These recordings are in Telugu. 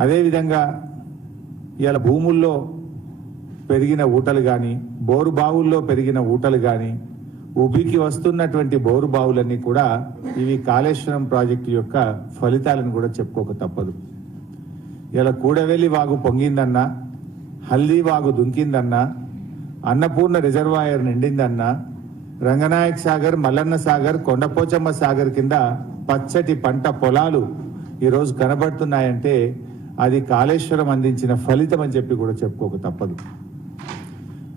అదేవిధంగా ఇవాళ భూముల్లో పెరిగిన ఊటలు కానీ బోరు బావుల్లో పెరిగిన ఊటలు కానీ ఉబికి వస్తున్నటువంటి బోరు బావులన్నీ కూడా ఇవి కాళేశ్వరం ప్రాజెక్టు యొక్క ఫలితాలను కూడా చెప్పుకోక తప్పదు. ఇలా కూడవెల్లి వాగు పొంగిందన్నా హల్దీ వాగు దుంకిందన్నా అన్నపూర్ణ రిజర్వాయర్ నిండిందన్నా రంగనాయక్ సాగర్ మల్లన్న సాగర్ కొండపోచమ్మ సాగర్ కింద పచ్చటి పంట పొలాలు ఈరోజు కనబడుతున్నాయంటే అది కాళేశ్వరం అందించిన ఫలితం అని చెప్పి కూడా చెప్పుకోక తప్పదు.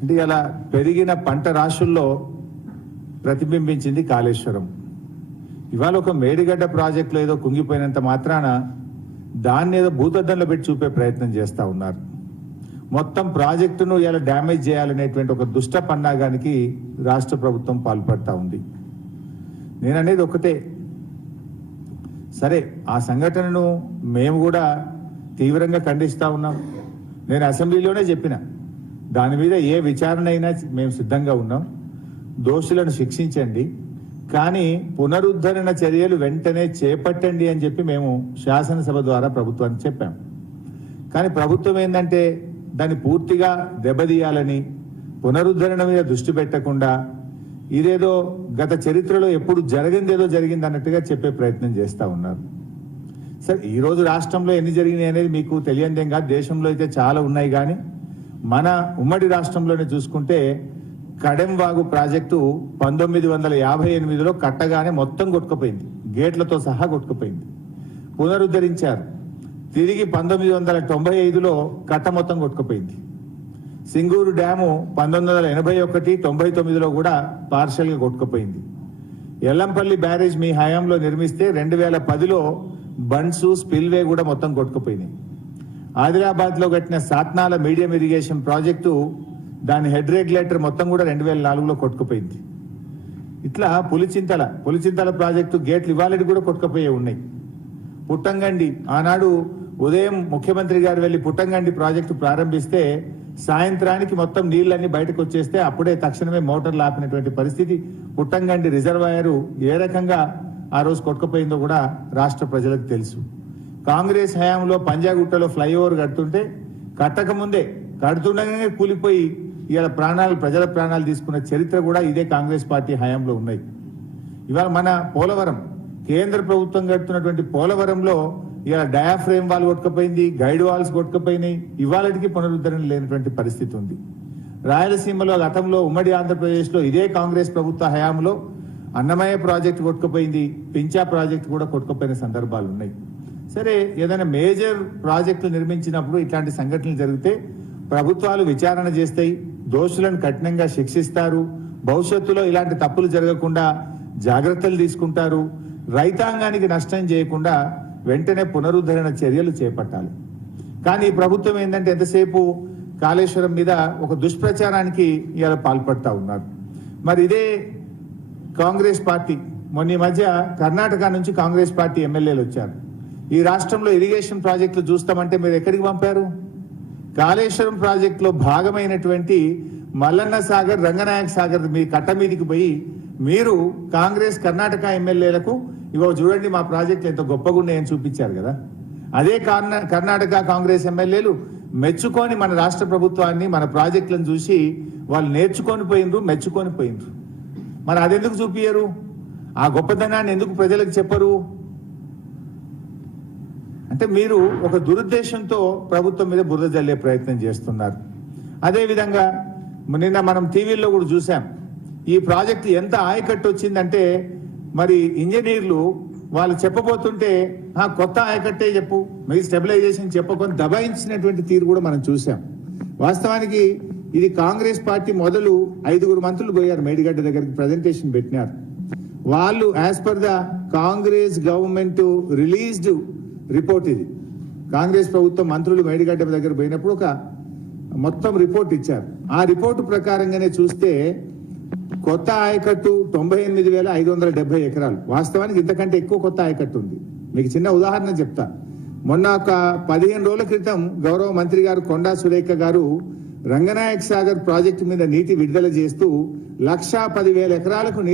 అంటే ఇలా పెరిగిన పంట రాశుల్లో ప్రతిబింబించింది కాళేశ్వరం. ఇవాళ ఒక మేడిగడ్డ ప్రాజెక్టులో ఏదో కుంగిపోయినంత మాత్రాన దాన్ని ఏదో భూతద్దంలో పెట్టి చూపే ప్రయత్నం చేస్తూ ఉన్నారు. మొత్తం ప్రాజెక్టును ఇలా డ్యామేజ్ చేయాలనేటువంటి ఒక దుష్ట పన్నాగానికి రాష్ట్ర ప్రభుత్వం పాల్పడతా ఉంది. నేను అనేది ఒకటే సరే ఆ సంఘటనను మేము కూడా తీవ్రంగా ఖండిస్తా ఉన్నాం. నేను అసెంబ్లీలోనే చెప్పిన. దాని మీద ఏ విచారణ అయినా మేము సిద్ధంగా ఉన్నాం. దోషులను శిక్షించండి. కానీ పునరుద్ధరణ చర్యలు వెంటనే చేపట్టండి అని చెప్పి మేము శాసనసభ ద్వారా ప్రభుత్వానికి చెప్పాం. కానీ ప్రభుత్వం ఏంటంటే దాన్ని పూర్తిగా దెబ్బతీయాలని పునరుద్ధరణ మీద దృష్టి పెట్టకుండా ఇదేదో గత చరిత్రలో ఎప్పుడు జరిగిందేదో జరిగింది అన్నట్టుగా చెప్పే ప్రయత్నం చేస్తూ ఉన్నారు. సరే ఈరోజు రాష్ట్రంలో ఎన్ని జరిగినాయి అనేది మీకు తెలియందేం కాదు. దేశంలో అయితే చాలా ఉన్నాయి కానీ మన ఉమ్మడి రాష్ట్రంలోనే చూసుకుంటే కడెంవాగు ప్రాజెక్టు పంతొమ్మిది వందల యాభై ఎనిమిదిలో కట్టగానే మొత్తం కొట్టుకుపోయింది. గేట్లతో సహా కొట్టుకుపోయింది. పునరుద్ధరించారు. తిరిగి పంతొమ్మిది వందల తొంభై ఐదులో కట్ట మొత్తం కొట్టుకుపోయింది. సింగూరు డ్యాము పంతొమ్మిది వందల ఎనభై ఒకటి తొంభై తొమ్మిదిలో కూడా పార్షల్గా కొట్టుకుపోయింది. ఎల్లంపల్లి బ్యారేజ్ మీ హయాంలో నిర్మిస్తే రెండు వేల పదిలో బండ్స్ స్పిల్వే కూడా మొత్తం కొట్టుకుపోయినాయి. ఆదిలాబాద్లో కట్టిన సాత్నాల మీడియం ఇరిగేషన్ ప్రాజెక్టు దాని హెడ్ రెగ్యులేటర్ మొత్తం కూడా రెండు వేల నాలుగులో కొట్టుకుపోయింది. ఇట్లా పులిచింతల పులిచింతల ప్రాజెక్టు గేట్లు ఇవాళటి కూడా కొట్టుకుపోయే ఉన్నాయి. పుట్టంగండి ఆనాడు ఉదయం ముఖ్యమంత్రి గారు వెళ్ళి పుట్టంగండి ప్రాజెక్టు ప్రారంభిస్తే సాయంత్రానికి మొత్తం నీళ్ళన్నీ బయటకు వచ్చేస్తే అప్పుడే తక్షణమే మోటార్లు ఆపినటువంటి పరిస్థితి. పుట్టంగండి రిజర్వాయరు ఏ రకంగా ఆ రోజు కొట్టుకుపోయిందో కూడా రాష్ట్ర ప్రజలకు తెలుసు. కాంగ్రెస్ హయాంలో పంజాగుట్టలో ఫ్లైఓవర్ కడుతుంటే కట్టకముందే కడుతుండగానే కూలిపోయి ఇవాళ ప్రాణాలు ప్రజల ప్రాణాలు తీసుకున్న చరిత్ర కూడా ఇదే కాంగ్రెస్ పార్టీ హయాంలో ఉన్నాయి. ఇవాళ మన పోలవరం కేంద్ర ప్రభుత్వం కడుతున్నటువంటి పోలవరంలో ఇవాళ డయాఫ్రేమ్ వాల్ కొట్టుకుపోయింది గైడ్ వాల్స్ కొట్టుకుపోయినాయి. ఇవాళటికి పునరుద్ధరణ లేనటువంటి పరిస్థితి ఉంది. రాయలసీమలో గతంలో ఉమ్మడి ఆంధ్రప్రదేశ్లో ఇదే కాంగ్రెస్ ప్రభుత్వ హయాంలో అన్నమయ్య ప్రాజెక్ట్ కొట్టుకుపోయింది పించా ప్రాజెక్ట్ కూడా కొట్టుకుపోయిన సందర్భాలు ఉన్నాయి. సరే ఏదైనా మేజర్ ప్రాజెక్టులు నిర్మించినప్పుడు ఇట్లాంటి సంఘటనలు జరిగితే ప్రభుత్వాలు విచారణ చేస్తాయి దోషులను కఠినంగా శిక్షిస్తారు భవిష్యత్తులో ఇలాంటి తప్పులు జరగకుండా జాగ్రత్తలు తీసుకుంటారు రైతాంగానికి నష్టం చేయకుండా వెంటనే పునరుద్ధరణ చర్యలు చేపట్టాలి. కానీ ఈ ప్రభుత్వం ఏంటంటే ఎంతసేపు కాళేశ్వరం మీద ఒక దుష్ప్రచారానికి ఇవాళ పాల్పడతా ఉన్నారు. మరి ఇదే కాంగ్రెస్ పార్టీ. మొన్న మధ్య కర్ణాటక నుంచి కాంగ్రెస్ పార్టీ ఎమ్మెల్యేలు వచ్చారు. ఈ రాష్ట్రంలో ఇరిగేషన్ ప్రాజెక్టులు చూస్తామంటే మీరు ఎక్కడికి పంపారు? కాళేశ్వరం ప్రాజెక్టులో భాగమైనటువంటి మల్లన్న సాగర్ రంగనాయక సాగర్ మీ కట్ట మీదికి పోయి మీరు కాంగ్రెస్ కర్ణాటక ఎమ్మెల్యేలకు ఇవో చూడండి మా ప్రాజెక్టులు ఎంత గొప్పగా ఉన్నాయని చూపించారు కదా. అదే కర్ణాటక కాంగ్రెస్ ఎమ్మెల్యేలు మెచ్చుకొని మన రాష్ట్ర ప్రభుత్వాన్ని మన ప్రాజెక్టులను చూసి వాళ్ళు నేర్చుకొని పోయిండ్రు మెచ్చుకొని పోయిండ్రు. మరి అదెందుకు చూపించరు ఆ గొప్పతనాన్ని ఎందుకు ప్రజలకు చెప్పరు? అంటే మీరు ఒక దురుద్దేశంతో ప్రభుత్వం మీద బురద జల్లే ప్రయత్నం చేస్తున్నారు. అదేవిధంగా నిన్న మనం టీవీల్లో కూడా చూసాం ఈ ప్రాజెక్టు ఎంత ఆయకట్టు వచ్చిందంటే మరి ఇంజనీర్లు వాళ్ళు చెప్పబోతుంటే "ఆ, కొత్త ఆయకట్టే చెప్పు. మీ స్టెబిలైజేషన్ చెప్పకొని దబాయించినటువంటి తీరు కూడా మనం చూసాం వాస్తవానికి ఇది కాంగ్రెస్ పార్టీ మొదలు ఐదుగురు మంత్రులు పోయారు. మేడిగడ్డ దగ్గరికి ప్రజెంటేషన్ పెట్టినారు. వాళ్ళు as per the Congress government released report ఇది. కాంగ్రెస్ ప్రభుత్వం మంత్రులు మేడిగడ్డ దగ్గర పోయినప్పుడు ఒక మొత్తం రిపోర్ట్ ఇచ్చారు. ఆ రిపోర్టు ప్రకారంగానే చూస్తే కొత్త ఆయకట్టు తొంభై ఎనిమిది వేల ఐదు వందల డెబ్బై ఎకరాలు. వాస్తవానికి ఇంతకంటే ఎక్కువ కొత్త ఆయకట్టు ఉంది. మీకు చిన్న ఉదాహరణ చెప్తా. మొన్న ఒక పదిహేను రోజుల క్రితం గౌరవ మంత్రి గారు కొండా సురేఖ గారు రంగనాయక్ సాగర్ ప్రాజెక్టు మీద నీటి విడుదల చేస్తూ లక్షా పదివేల ఎకరాలకు నీళ్ళు